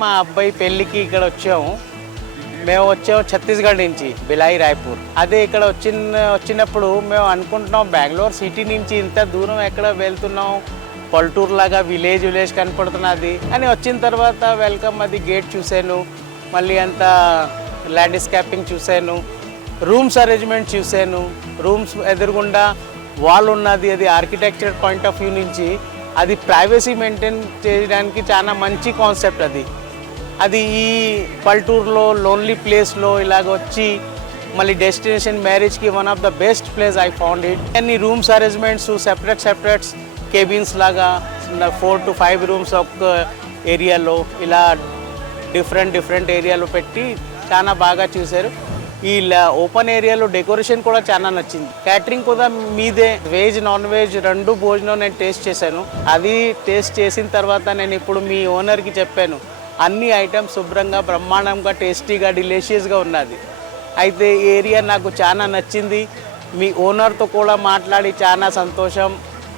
మా అబ్బాయి పెళ్ళికి ఇక్కడ వచ్చాము. మేము వచ్చాము ఛత్తీస్గఢ్ నుంచి, బిలాయి రాయ్పూర్. అదే ఇక్కడ వచ్చినప్పుడు మేము అనుకుంటున్నాం బెంగళూరు సిటీ నుంచి ఇంత దూరం ఎక్కడ వెళ్తున్నాం, పల్లెటూరు లాగా విలేజ్ కనపడుతున్నది అని వచ్చిన తర్వాత వెల్కమ్ అది గేట్ చూశాను, మళ్ళీ అంత ల్యాండ్స్కేపింగ్ చూశాను, రూమ్స్ అరేంజ్మెంట్ చూశాను. రూమ్స్ ఎదురుగుండా వాల్ ఉన్నది, అది ఆర్కిటెక్చర్ పాయింట్ ఆఫ్ వ్యూ నుంచి అది ప్రైవసీ మెయింటైన్ చేయడానికి చాలా మంచి కాన్సెప్ట్. అది ఈ పల్లెటూరులో లోన్లీ ప్లేస్లో ఇలాగ వచ్చి మళ్ళీ డెస్టినేషన్ మ్యారేజ్కి one of the best place I found it. అన్ని రూమ్స్ అరేంజ్మెంట్స్ సెపరేట్స్ కేబిన్స్ లాగా 4 to 5 రూమ్స్ ఒక ఏరియాలో ఇలా డిఫరెంట్ ఏరియాలో పెట్టి చాలా బాగా చూశారు. ఈ ఓపెన్ ఏరియాలో డెకరేషన్ కూడా చాలా నచ్చింది. క్యాటరింగ్ కూడా మీదే, వెజ్ నాన్ వెజ్ రెండు భోజనం నేను టేస్ట్ చేశాను. అది టేస్ట్ చేసిన తర్వాత నేను ఇప్పుడు మీ ఓనర్కి చెప్పాను, అన్ని ఐటమ్స్ శుభ్రంగా బ్రహ్మాండంగా టేస్టీగా డిలీషియస్గా ఉన్నది. అయితే ఈ ఏరియా నాకు చాలా నచ్చింది. మీ ఓనర్తో కూడా మాట్లాడి చాలా సంతోషం,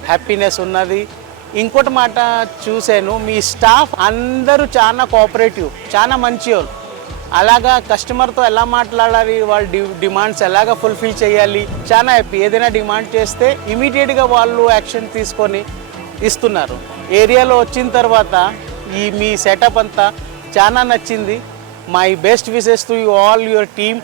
హ్యాపీనెస్ ఉన్నది. ఇంకోటి మాట చూశాను, మీ స్టాఫ్ అందరూ చాలా కోఆపరేటివ్, చాలా మంచి వాళ్ళు. అలాగా కస్టమర్తో ఎలా మాట్లాడాలి, వాళ్ళ డిమాండ్స్ ఎలాగ ఫుల్ఫిల్ చేయాలి, చాలా హ్యాపీ. ఏదైనా డిమాండ్ చేస్తే ఇమీడియట్గా వాళ్ళు యాక్షన్ తీసుకొని ఇస్తున్నారు. ఏరియాలో వచ్చిన తర్వాత మీ సెటప్ అంతా చాలా నచ్చింది. My best wishes to you all your team.